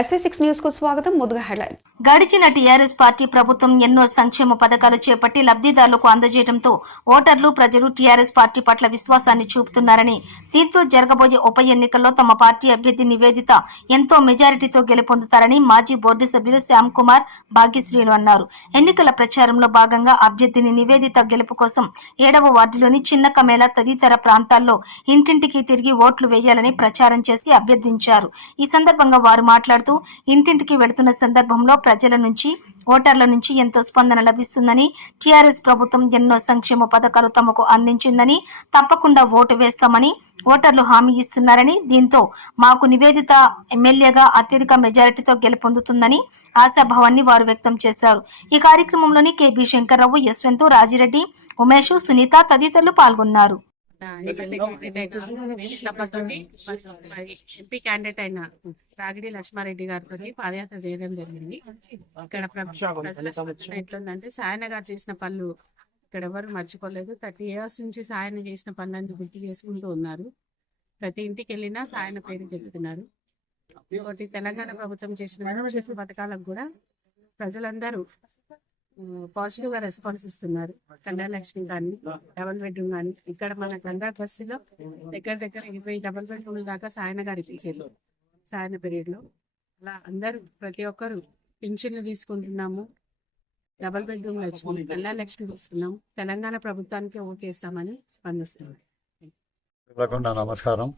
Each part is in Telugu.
SV6 న్యూస్ కు స్వాగతం. ముందుగా హెడ్లైన్స్. గడిచిన టీఆర్ఎస్ పార్టీ ప్రభుత్వం ఎన్నో సంక్షేమ పథకాలు చేపట్టి లబ్ధిదారులకు అందజేయడంతో ఓటర్లు ప్రజలు టీఆర్ఎస్ పార్టీ పట్ల విశ్వాసాన్ని చూపుతున్నారని, దీంతో జరగబోయే ఉప ఎన్నికల్లో తమ పార్టీ అభ్యర్థి నివేదిత ఎంతో మెజారిటీతో గెలుపొందుతారని మాజీ బోర్డు సభ్యులు శ్యామ్ కుమార్ భాగ్యశ్రీలు అన్నారు. ఎన్నికల ప్రచారంలో భాగంగా అభ్యర్థిని నివేదిత గెలుపు కోసం 7వ వార్డులోని చిన్న కమేళ తదితర ప్రాంతాల్లో ఇంటింటికి తిరిగి ఓట్లు వేయాలని ప్రచారం చేసి అభ్యర్థించారు. ఈ సందర్భంగా వారు మాట్లాడుతూ ఇంటింటికి వెళుతున్న సందర్భంలో ప్రజల నుంచి, ఓటర్ల నుంచి ఎంతో స్పందన లభిస్తుందని, టీఆర్ఎస్ ప్రభుత్వం ఎన్నో సంక్షేమ పథకాలు తమకు అందించిందని, తప్పకుండా ఓటు వేస్తామని ఓటర్లు హామీ ఇస్తున్నారని, దీంతో మాకు నివేదిత ఎమ్మెల్యేగా అత్యధిక మెజారిటీతో గెలుపొందుతుందని ఆశాభావాన్ని వారు వ్యక్తం చేశారు. ఈ కార్యక్రమంలోని కేబీ శంకర్రావు, యశ్వంత్, రాజిరెడ్డి, ఉమేష్, సునీత తదితరులు పాల్గొన్నారు. ఎంపీ క్యాండిడేట్ అయిన రాగిడి లక్ష్మారెడ్డి గారితో పాదయాత్ర చేయడం జరిగింది. ఇక్కడ ఎట్లుందంటే సాయన గారు చేసిన పనులు ఇక్కడ ఎవరు మర్చిపోలేదు. 30 years నుంచి సాయన చేసిన పనులన్నీ గుర్తు చేసుకుంటూ ఉన్నారు. ప్రతి ఇంటికి వెళ్ళినా సాయన పేరు చెప్తున్నారు. ఇంకోటి తెలంగాణ ప్రభుత్వం చేసిన పథకాలకు కూడా ప్రజలందరూ పాజిటివ్ గా రెస్పాన్స్ ఇస్తున్నారు. కళ్యాణలక్ష్మి కానీ, డబుల్ బెడ్రూమ్ కానీ, ఇక్కడ మన గంగా బస్తీలో దగ్గర 20 డబుల్ బెడ్రూమ్ల దాకా సాయన గారు ఇప్పించారు సాయన పీరియడ్ లో. అలా అందరూ ప్రతి ఒక్కరు పింఛన్లు తీసుకుంటున్నాము, డబుల్ బెడ్రూమ్ వచ్చింది, కళ్యాణలక్ష్మి తీసుకున్నాము, తెలంగాణ ప్రభుత్వానికి ఓటేస్తామని స్పందిస్తున్నాం. నమస్కారం.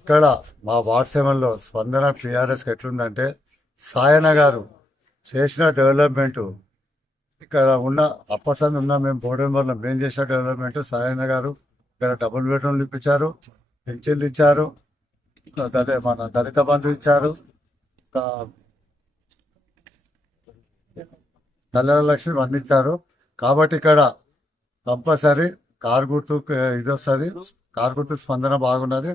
ఇక్కడ మా వార్డ్ 7లో స్పందన టీఆర్ఎస్ ఎట్లుందంటే, సాయన గారు చేసిన డెవలప్మెంట్ ఇక్కడ ఉన్న అప్పటిసంది ఉన్న మేము బోర్డు మెంబర్లో మేము చేసిన డెవలప్మెంట్ సాయన గారు ఇక్కడ డబుల్ బెడ్రూమ్లు ఇప్పించారు, పెన్షన్లు ఇచ్చారు, మన దళిత బంధు ఇచ్చారు, కళ్యాణలక్ష్మి అన్ని ఇచ్చారు. కాబట్టి ఇక్కడ కంపల్సరీ కారు గుర్తు ఇది వస్తుంది. కారు గుర్తు స్పందన బాగున్నది.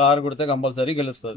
కారు గుర్తే కంపల్సరీ గెలుస్తుంది.